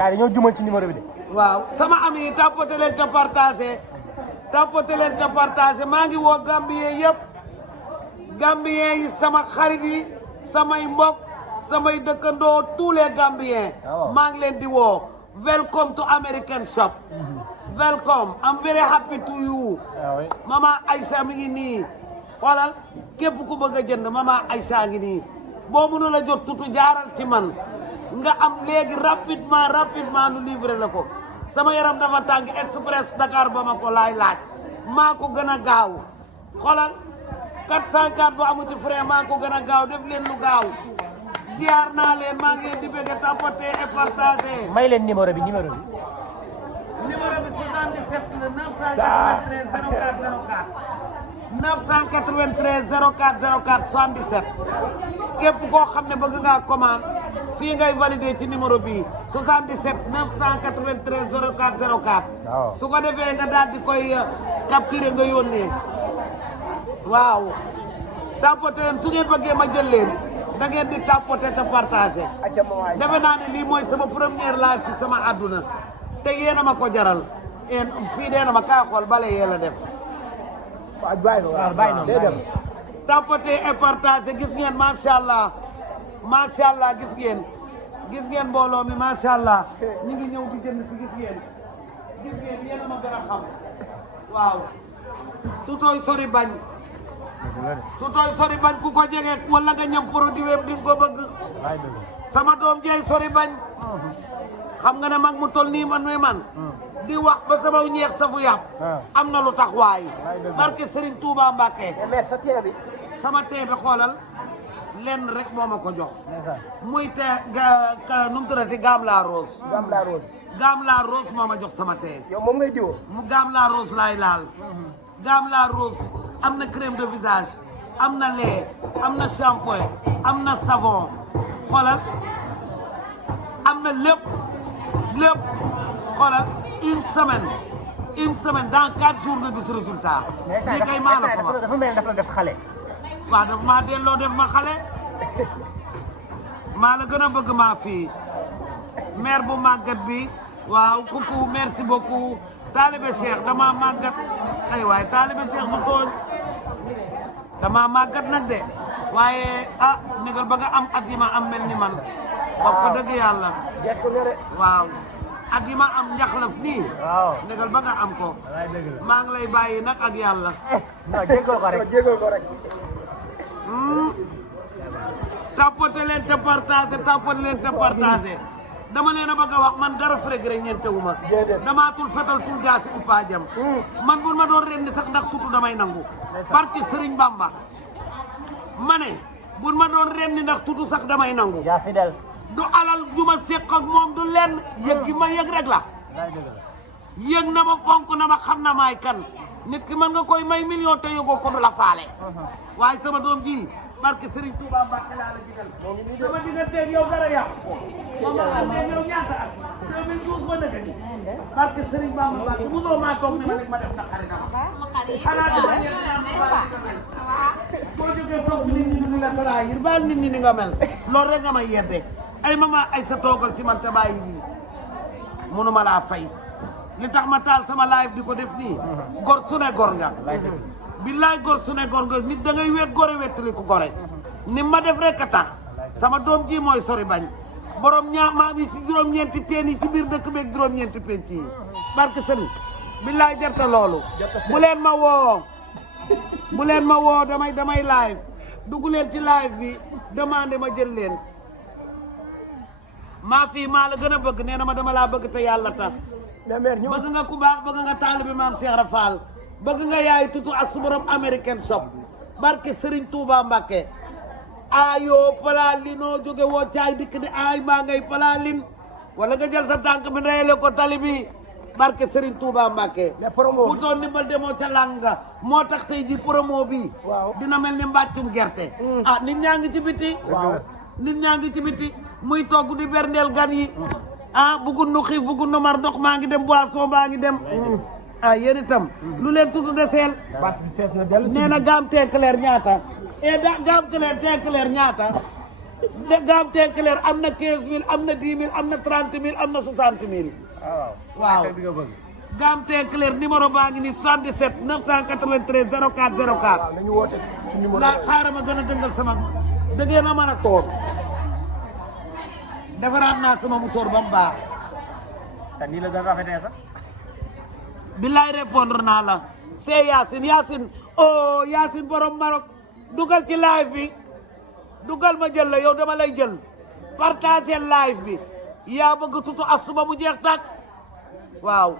gaa dañoo jumal ci numéro bi de. waaw sama ami yi tapoté leen te partagé maa ngi woo Gambien yëpp Gambien yi sama xarit yi samay mbokk samay dëkkandoo tous les Gambiens maa ngi leen di woo welcome to American shop welcome I'm very happy to you mama Aïcha mi ngi nii xoolal képp ku bëgg a jënd mama Aïcha ngi nii boo mënul a jot tutu jaaral ci man nga am léegi rapidement nu livré la ko sama yaram dafa tàng express Dakar Bamako laay laaj maa ko gën a gaaw xoolal 404 bu amuti frais maa ko gën a gaaw def leen lu gaaw ziar naa leen maa ngi leen di bëgg tapoter et partager. may leen numéro bi. numéro bi 77 la 993 04 04 77 képp koo xam ne bëgg ngaa commande fii ngay valider ci numéro bi 77 993 04 04 su ko defee nga daal di koy capturer nga yónnee waaw tapoter leen su ngeen bëggee ma jël leen da ngeen di tapoter te partager defe naa ne lii mooy sama première live ci sama àdduna te yéen a ma ko jaral fii dee na ma kaa xool bale yee la def tapoter et partager gis ngeen macha allah gis ngeen mbooloo mi macha allah ñu ngi ñëw di jënd si gis ngeen yéen a ma gën a xam waaw tutooy sori bañ ku ko jege wala nga ñam produit web di ko bëgg sama doom jeey sori bañ xam nga ne mag mu tol nii man di wax ba sama ñeex safu yàpp am na lu tax waay barke Serigne Touba Mbacké sama tee bi xoolal lenn rek moo ma ko jox muy tee nu mu tuddati gaam la rose moo ma jox sama tee yow moom ngay diwoo mu gaam la rose laay laal gaam la rose am na crème de visage am na lait am na shampoing am na savon xoolal am na lépp xoolal une semaine dans 4 jours nga gis résultat. lii kay maa la ko wax dafa mel dafa la def xale. waaw dafa maa delloo def ma xale maa la gën a bëgg maa fii maire bu màggat bi waaw coucou merci beaucoup taalibe Cheikh dama màggat ay waay taalibe Cheikh du tooñ dama màggat nag de waaye négal ba nga am at yi ma am mel ni man wax fa dëgg yàlla waaw ak yi ma am njaxlaf nii négal ba nga am ko maa ngi lay bàyyi nag ak yàlla jégal ko rek tapoter leen te partager dama leen a bëgg a wax man dara frégré ñeentewuma damaa tul fetal tul jaasi uppa jam man bu ma doon rendi sax ndax tutu damay nangu barke Serigne Bamba ma ne bu ma doon rendi ndax tutu sax damay nangu yaa fidèle du alal ju ma séq ak moom du lenn yëg gi ma yëg rek la yëg na ma fonk na ma xam na maay kan nit ki mën nga koy may million te yëgoo ko du la faale waaye sama doom ji barke Serigne Touba Mbacke laa la jigal sama digganteeg yow dara yàqu ko moom la yow ñaata at 2012 ba nekk ni barke Serigne Bamba Mbacke mosoo maa toog ne ma rek ma def na xarit xanaa boo jógee toog nit ñi ni la trahir baal nit ñi ni nga mel loolu rek nga may yedde ay mama ay sa toogal ci man te bàyyi nii mënuma laa fay li tax ma taal sama live di ko def nii gor su ne gor nga billaay gor su ne gor nga nit da ngay wéet gore wettali ko gore ni ma def rek a tax sama doom ji mooy sori bañ borom maam yi ci juróom-ñeenti teen yi ci biir dëkk beeg juróom-ñeenti penc yi barke sëñ billaay jarta loolu bu leen ma woo damay live dugg leen ci live bi demandé ma jël leen maa fii maa la gën a bëgg nee na ma dama laa bëgg te yàlla tax bëgg nga ku baax bëgg nga taalibe maam Cheikh Rafal bëgg nga yaay tutu as borom American shop barke Serigne Touba Mbacke ayo pala linoo jóge woo caay dikk di ay maa ngay pala lin wala nga jël sa tànk bi ndeyale ko tali bi barke Serigne Touba Mbacke mu doon ndimbal demoo ca langa moo tax tey ji promo bi dina mel ni mbàccum gerte nit ñaa ngi ci biti muy togg di berndeel gan yi buggun nu xiif buggun nu mar ndox maa ngi dem boisson baa ngi dem yéen itam lu leen tudd deseel bas bi fees na dellu nee na gaam teeclair ñaata gaam teeclair ñaata de gamme teint clair am na 15000 am na 10000 am na 30000 am na 60000. waaw bi nga bëgg. gamme teint clair numéro baa ngi ni 77 993 04 04. nañu woote ci numéro. la xaaral ma gën a dëngal sama dëggee na mën a toog defaraat naa sama musóor ba mu baax. te nii la gën a rafetee sax. billaay répondre naa la c'est Yacine oh Yacine borom Maroc dugal ci live bi dugal ma jël la yow dama lay jël partager live bi yaa bëgg tutu asuba mu jeex tàkk waaw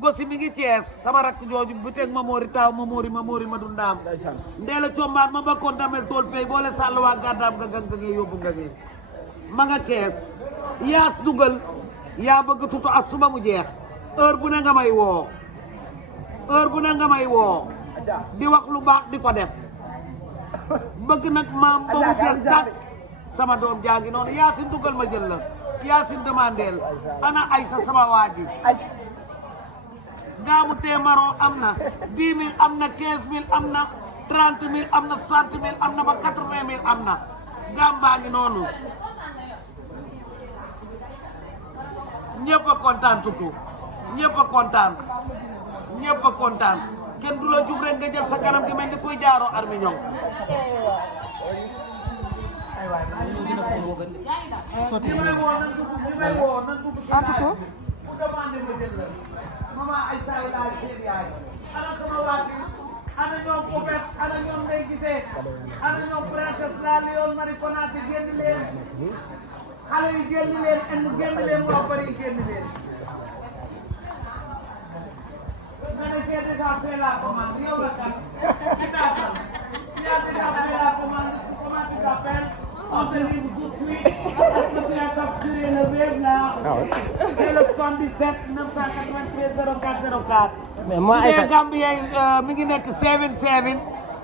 gosi mi ngi Thiès sama rakk jooju bu teg Mamori taw Mamori ma dundaam ndeela combaat ma bakkoon damel tool pay boole sàll waa gàddaam nga nga yóbbu nga ngi ma nga Thiès yaas dugal yaa bëgg tutu asuba mu jeex heure bu ne nga may woo heure bu ne nga may woo di wax lu baax di ko def bëgg nag maam ba mu jeex tàkk sama doom jaa ngi noonu Yacine dugal ma jël la Yacine demandeel ana Aïssa sama waa ji gaamu téeméeroo am na 10000 am na 15000 am na 30000 am na 60000 am na ba 80000 am na gaam baa ngi noonu ñëpp a kontaan tutu ñëpp a kontaan ñëpp a kontaan kenn du la jub rek nga jël sa kanam gi mel ni kuy jaaroo armi ñoŋ li may woo nan dugg bu demandé ma jël la maman ay saa yi laaj seen yaay ana sama waati ana ñoom Popet ana ñoom Ndeye Gisee ana ñoom princesse la Lion Marie Konaté génn leen xale yi génn leen en génn leen waa bari génn leen nga ne c'est déjà fait la commande yow la kan qui t'appelle tu as déjà fait la commande comment tu t'appelles on te livre tout de suite est-ce que tu as capturé le web là c'est le 77 993 04 04 mais moi su dee Gambien mi ngi nekk 77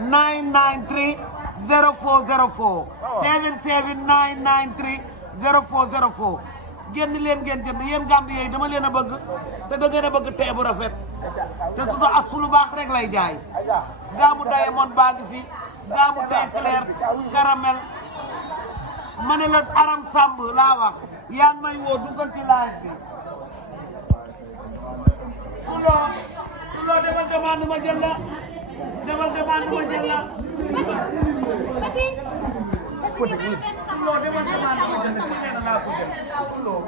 993 0404 77 993 0404 génn leen ngeen jënd yéen Gambien yi dama leen a bëgg te da ngeen a bëgg tee bu rafet te tutu asu lu baax rek lay jaay gaamu Diamond baa ngi fi gaamu teint clair caramel ma ne la Aram Samb laa wax yaa ngi may woo dugal ci live bi tuloo defal demande ma jël la defal demande ma jël la tuloo defal demande ma jël la ci nee na laa ko jël tuloo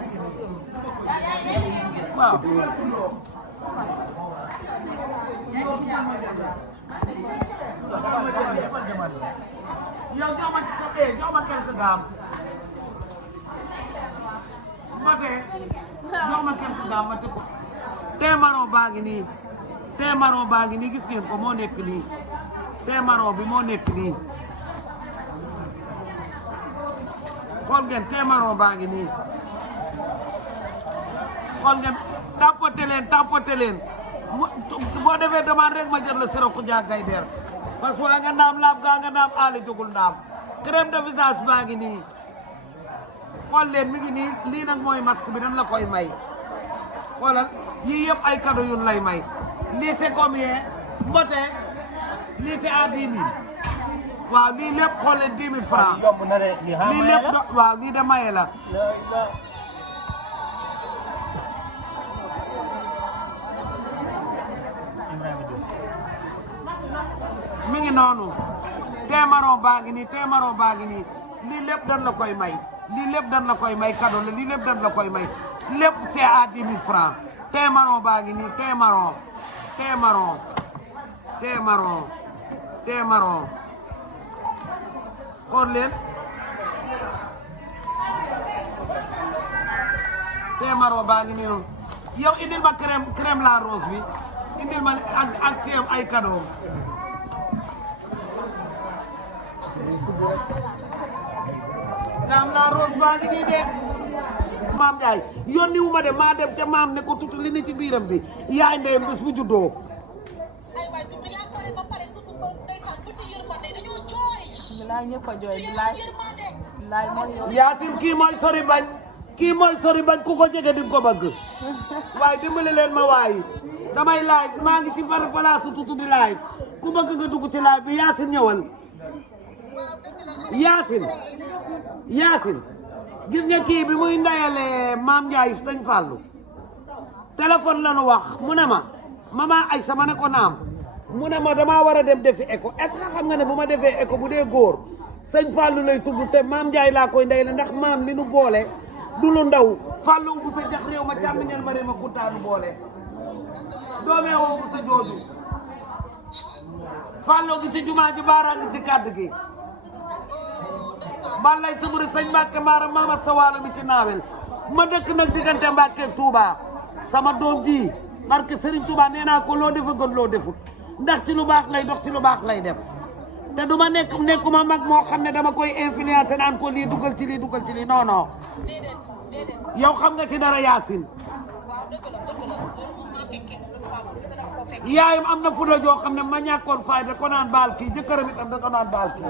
waaw tuloo yow jox ma ci sa jox ma quelque gaam mate jox ma quelque gaam ma te ko teint marron baa ngi nii teint marron baa ngi nii gis ngeen ko moo nekk nii teint marron bi moo nekk nii xool ngeen teint marron baa ngi nii xool ngeen tapote leen boo defee demande rek ma jël la siro ku jaagay der fas waa nga naam laab gaa nga naam aale jógul naam crème de visage baa ngi nii xool leen mi ngi nii lii nag mooy masque bi dañ la koy may xoolal yii yëpp ay cadeau yun lay may lii c'est combien mbote lii c'est à 10 000 waaw lii lépp xool leen 10 000 francs lii lépp waaw lii de maye la mi ngi noonu teint marron baa ngi nii teint marron baa ngi nii lii lépp dañ la koy may lii lépp dañ la koy may cadeau la lii lépp dañ la koy may lépp c'est à 10 000 francs teint marron baa ngi nii teint marron teint marron teint marron teint marron xool leen teint marron baa ngi nii yow indil ma crème la rose bi indil ma ak crème ay cadeau naam la rose baa ngi nii de maam Ndiaye yónni wu ma de maa dem ca maam ne ko tutu li ni ci biiram bi yaay ndeyam bés bu juddoo Yacine kii mooy sori bañ kii mooy sori bañ ku ko jege di ko bëgg waaye dimbali leen ma waayi damay live maa ngi ci far place tutu di live ku bëgg nga dugg ci live bi Yacine ñëwal Yaasin gis nga kii bi muy ndayale Maam Njaay Sëñ Fallu téléphone la nu wax mu ne ma mama Aysa ma ne ko naam mu ne ma damaa war a dem defi écho est-ce que xam nga ne bu ma defee écho bu dee góor Sëñ Fallu lay tudd te Maam Njaay laa koy ndayale ndax maam li nu boole du lu ndaw Fallu bu sa jax réew ma càmmiñal ma réew ma kuntaanu boole doomee woo bu sa jooju Fallu gi ci jumaa ji baaraa ngi ci kàdd gi balay saburi sëñ Mbàkke maaram maamat sa waalo mi ci naawel ma dëkk nag diggante Mbàkke Touba sama doom ji parce que Serigne Touba nee naa ko loo defa gën loo defut ndax ci lu baax lay dox ci lu baax lay def te du ma nekkuma mag moo xam ne dama koy influencer naan ko lii dugal ci lii non non yow xam nga ci dara Yaasin yaayam am na fulla joo xam ne ma ñàkkoon fay da ko naan baal kii jëkkëram itam da ko naan baal kii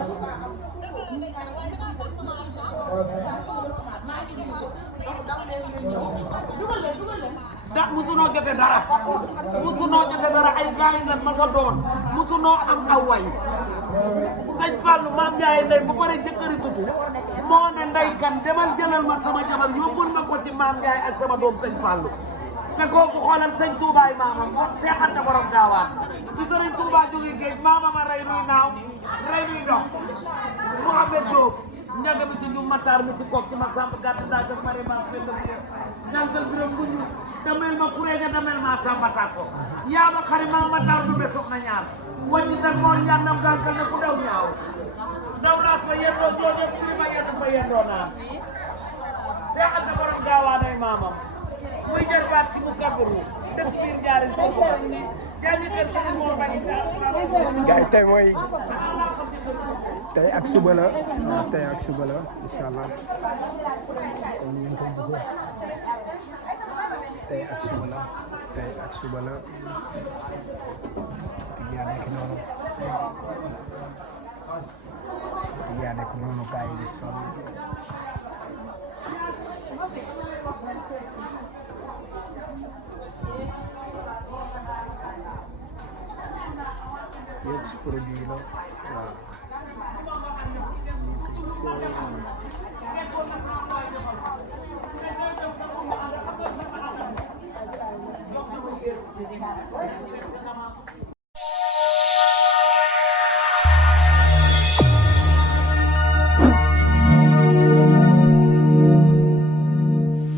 ndax musunoo jote dara ay gaay lan ma sa doon musunoo am aw way Sëñ Fallu Maam Njaay ndey bu pare jëkkëri tutu moo ne ndey kan demal jëlal ma sama jabar yóbbul ma ko ci Maam Njaay ak sama doom Sëñ Fallu te kooku xoolal Sëñ Tuubaay maamam seexante borom gaawaan bi Sëriñ Tuubaa jóge géej maamama rey luy naaw rey luy dox Muhammad Jóob njaga mi ci njum mataar mi ci kook ci ma sàmb gàtt daa jëf mari ma fenn ñansal biram bu ñu damel ma kuréega damel ma sàmba tàkko yaa ma xari ma mataar du be soxna ñaar wàññi tak moor njàndam gànkal ne ku daw ñaaw daw laas fa yendoo joojo kuri ma yendu fa yendoo naa seexante borom gaawaanay maamam muy jël baat ci mu kabiru def biir jaari si jaañi kër sama moo bañ gars yi tey mooy tey ak suba la tey ak suba la incha allah comme ni ngeen ko gisee tey ak suba la yaa nekk noonu gars yi di sonn yëpp si produit la waaw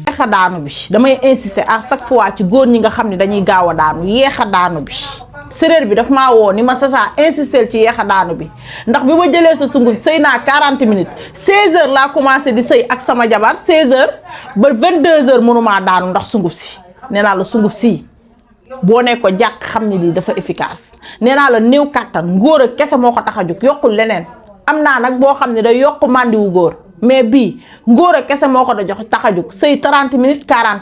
yeexa daanu bi damay insister à chaque fois ci góor ñi nga xam ne dañuy gaaw a daanu yeexa daanu bi séréer bi daf maa woo ni ma Sacha insister ci yeexa daanu bi ndax bi ma jëlee sa sunguf sëy naa 40 minutes 16h laa commencé di sëy ak sama jabar 16h ba 22h mënumaa daanu ndax sunguf si nee naa la sunguf si boo ne ko jàq xam ne lii dafa efficace nee naa la néew kàttan ngóor a kese moo ko tax a jóg yokkul leneen am naa nag boo xam ne day yokk màndiwu góor mais bii ngóor a kese moo ko da jox tax a jóg sëy 30 minutes 40